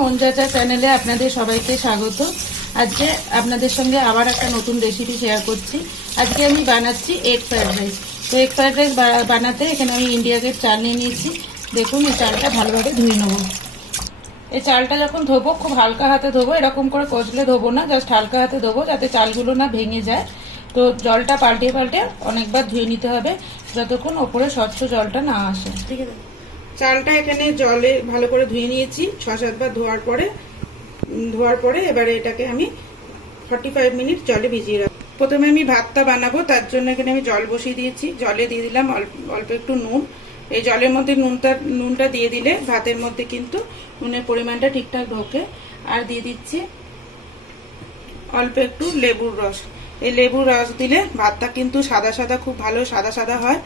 মনজাচা চ্যানেলে আপনাদের সবাইকে স্বাগত। আজকে আপনাদের সঙ্গে আবার একটা নতুন রেসিপি শেয়ার করছি। আজকে আমি বানাচ্ছি এগ ফ্রাইড রাইস তো এগ ফ্রাইড রাইস বানাতে এখানে আমি ইন্ডিয়া গেট চাল নিয়ে নিয়েছি। দেখুন, এই চালটা ভালোভাবে ধুয়ে নেব। এই চালটা যখন ধোবো, খুব হালকা হাতে ধোবো। এরকম করে কষলে ধোবো না, জাস্ট হালকা হাতে ধোবো, যাতে চালগুলো না ভেঙে যায়। তো জলটা পাল্টে পাল্টে অনেকবার ধুয়ে নিতে হবে যতক্ষণ ওপরে স্বচ্ছ জলটা না আসে। ঠিক আছে। চালটা এখানে জলে ভালো করে ধুয়ে নিয়েছি। ছ সাতবার ধোয়ার পরে ধোয়ার পরে এবারে এটাকে আমি ফর্টি ফাইভ মিনিট জলে ভিজিয়ে রাখব প্রথমে আমি ভাতটা বানাবো, তার জন্য এখানে আমি জল বসিয়ে দিয়েছি। জলে দিয়ে দিলাম অল্প অল্প একটু নুন। এই জলের মধ্যে নুনটা নুনটা দিয়ে দিলে ভাতের মধ্যে কিন্তু নুনের পরিমাণটা ঠিকঠাক ঢোকে। আর দিয়ে দিচ্ছি অল্প একটু লেবুর রস। এই লেবুর রস দিলে ভাতটা কিন্তু সাদা সাদা, খুব ভালো সাদা সাদা হয়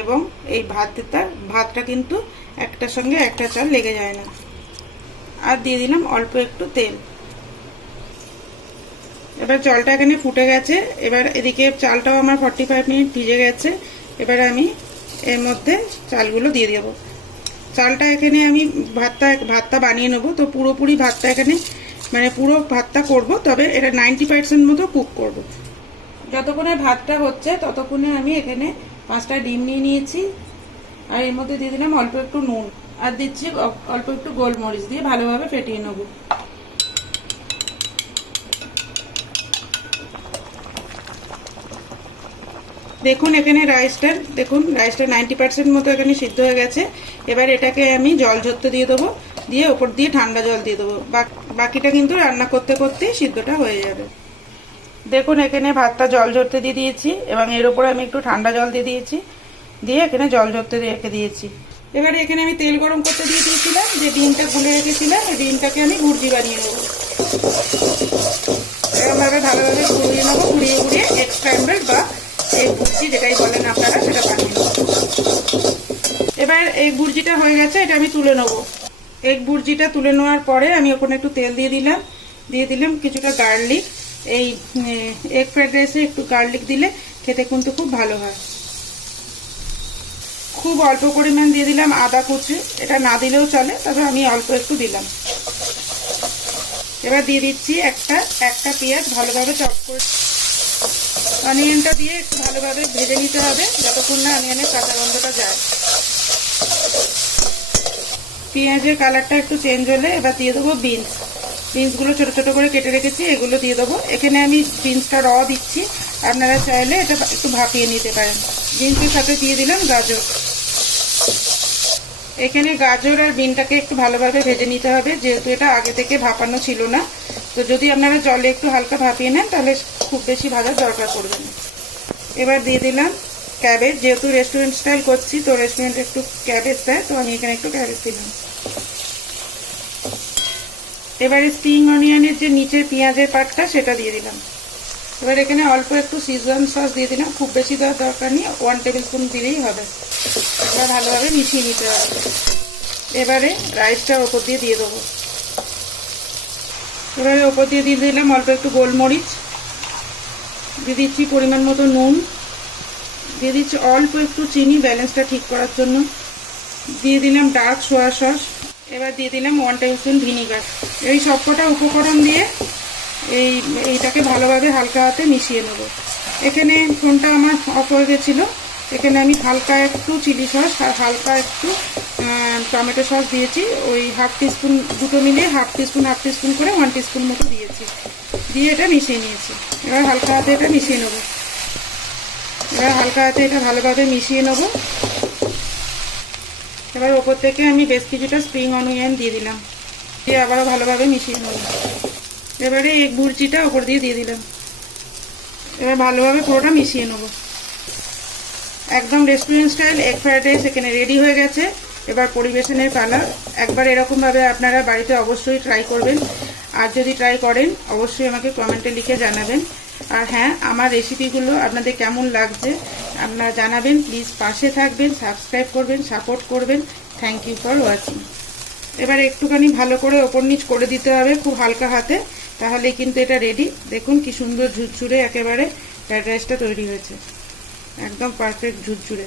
এবং এই ভাতটা ভাতটা কিন্তু একটার সঙ্গে একটা চাল লেগে যায় না। আর দিয়ে দিলাম অল্প একটু তেল। এবার জলটা এখানে ফুটে গেছে। এবার এদিকে চালটাও আমার ফর্টি ফাইভ মিনিট ভিজে গেছে। এবার আমি এর মধ্যে চালগুলো দিয়ে দেবো। চালটা এখানে আমি ভাতটা ভাতটা বানিয়ে নেব। তো পুরোপুরি ভাতটা এখানে মানে পুরো ভাতটা করব, তবে এটা নাইনটি পার্সেন্ট মতো কুক করব। যতক্ষণে ভাতটা হচ্ছে, ততক্ষণে আমি এখানে পাঁচটা ডিম নিয়ে নিয়েছি। আর এর মধ্যে দিয়ে দিলাম অল্প একটু নুন। আর দিচ্ছি অল্প একটু গোলমরিচ দিয়ে ভালোভাবে ফেটিয়ে নেব। দেখুন, এখানে রাইসটা, দেখুন, রাইসটা নাইনটি পার্সেন্ট মতো এখানে সিদ্ধ হয়ে গেছে। এবার এটাকে আমি জল ঝরতে দিয়ে দেবো, দিয়ে ওপর দিয়ে ঠান্ডা জল দিয়ে দেবো। বাকিটা কিন্তু রান্না করতে করতে সিদ্ধটা হয়ে যাবে। দেখুন, এখানে ভাতটা জল ঝরতে দিয়ে দিয়েছি, এবং এর উপরে আমি একটু ঠান্ডা জল দিয়ে দিয়েছি, দিয়ে এখানে জল ঝরতে রেখে দিয়েছি। এবারে এখানে আমি তেল গরম করতে দিয়ে দিয়েছিলাম, যে ডিমটা গুলে রেখেছিলাম, এই ডিমটাকে আমি ভুর্জি বানিয়ে নেব। এরকমভাবে ভালোভাবে ঘুরিয়ে নেব ঘুরিয়ে ঘুরিয়ে এগ স্ক্র্যাম্বল বা এই ভুর্জি যেটাই বলেন আপনারা, সেটা বানিয়ে নেব। এবার এই ভুর্জিটা হয়ে গেছে, এটা আমি তুলে নেব। এগ ভুর্জিটা তুলে নেওয়ার পরে আমি ওখানে একটু তেল দিয়ে দিলাম দিয়ে দিলাম কিছুটা গার্লিক এই এগ ফ্রাইড রাইসে একটু গার্লিক দিলে খেতে কিন্তু খুব ভালো হয়। খুব অল্প পরিমাণ দিয়ে দিলাম আদা কুচি। এটা না দিলেও চলে, তবে আমি অল্প একটু দিলাম। এবার দিয়ে দিচ্ছি একটা একটা পেঁয়াজ ভালোভাবে চপ করে। অনিয়নটা দিয়ে একটু ভালোভাবে ভেজে নিতে হবে, যতক্ষণ না অনিয়নের কাঁচা গন্ধটা যায়। পেঁয়াজের কালারটা একটু চেঞ্জ হলে এবার দিয়ে দেবো বিনস বিনসগুলো ছোট ছোট করে কেটে রেখেছি, এগুলো দিয়ে দেবো। এখানে আমি বিনসটা র দিচ্ছি। আপনারা চাইলে এটা একটু ভাপিয়ে নিতে পারেন। বিনসের সাথে দিয়ে দিলাম গাজর। এখানে গাজর আর বিনটাকে একটু ভালোভাবে ভেজে নিতে হবে, যেহেতু এটা আগে থেকে ভাপানো ছিল না। তো যদি আপনারা জলে একটু হালকা ভাপিয়ে নেন, তাহলে খুব বেশি ভাজার দরকার পড়বে না। এবার দিয়ে দিলাম ক্যাবেজ যেহেতু রেস্টুরেন্ট স্টাইল করছি, তো রেস্টুরেন্টে একটু ক্যাবেজ দেয়, তো আমি এখানে একটু ক্যাবেজ দিলাম। এবারে স্প্রিং অনিয়নের যে নিচের পেঁয়াজের পাটটা, সেটা দিয়ে দিলাম। এবার এখানে অল্প একটু সিজন সস দিয়ে দিলাম। খুব বেশি দেওয়ার দরকার নেই ওয়ান টেবিল স্পুন দিলেই হবে। এবার ভালোভাবে মিশিয়ে নিতে হবে। এবারে রাইসটা ওপর দিয়ে দিয়ে দেবো। এবারে ওপর দিয়ে দিয়ে দিলাম অল্প একটু গোলমরিচ। দিয়ে দিচ্ছি পরিমাণ মতো নুন। দিয়ে দিচ্ছি অল্প একটু চিনি ব্যালেন্সটা ঠিক করার জন্য। দিয়ে দিলাম ডার্ক সোয়া সস এবার দিয়ে দিলাম ওয়ান টেবিল স্পুন ভিনিগার এই সবকটা উপকরণ দিয়ে এই, এইটাকে ভালোভাবে হালকা হাতে মিশিয়ে নেব। এখানে ফোনটা আমার অফ হয়ে গেছিল। এখানে আমি হালকা একটু চিলি সস আর হালকা একটু টমেটো সস দিয়েছি। ওই হাফ টিস্পুন দুটো মিলিয়ে হাফ টিস্পুন হাফ টিস্পুন করে ওয়ান টিস্পুন মতো দিয়েছি। দিয়ে এটা মিশিয়ে নিয়েছি। এবার হালকা হাতে এটা মিশিয়ে নেব। এবার হালকা হাতে এটা ভালোভাবে মিশিয়ে নেব। এবার ওপর থেকে আমি বেশ কিছুটা স্প্রিং অনিয়ন দিয়ে দিলাম। দিয়ে আবারও ভালোভাবে মিশিয়ে নেব। এবারে এই ভুর্জিটা ওপর দিয়ে দিয়ে দিলাম। এবার ভালোভাবে পুরোটা মিশিয়ে নেব। একদম restaurant style egg fried rice এখানে রেডি হয়ে গেছে। এবার পরিবেশনের পালা। একবার এরকমভাবে আপনারা বাড়িতে অবশ্যই ট্রাই করবেন। আর যদি ট্রাই করেন, অবশ্যই আমাকে কমেন্টে লিখে জানাবেন। আর হ্যাঁ আমার রেসিপিগুলো আপনাদের কেমন লাগছে আপনারা জানাবেন প্লিজ পাশে থাকবেন সাবস্ক্রাইব করবেন সাপোর্ট করবেন। থ্যাংক ইউ ফর ওয়াচিং এবার একটুখানি ভালো করে ওপর নিচ করে দিতে হবে খুব হালকা হাতে তাহলে কিন্তু এটা রেডি দেখুন কি সুন্দর ঝুরঝুরে একেবারে ফ্রাইড রাইসটা তৈরি হয়েছে। একদম পারফেক্ট ঝুরঝুরে।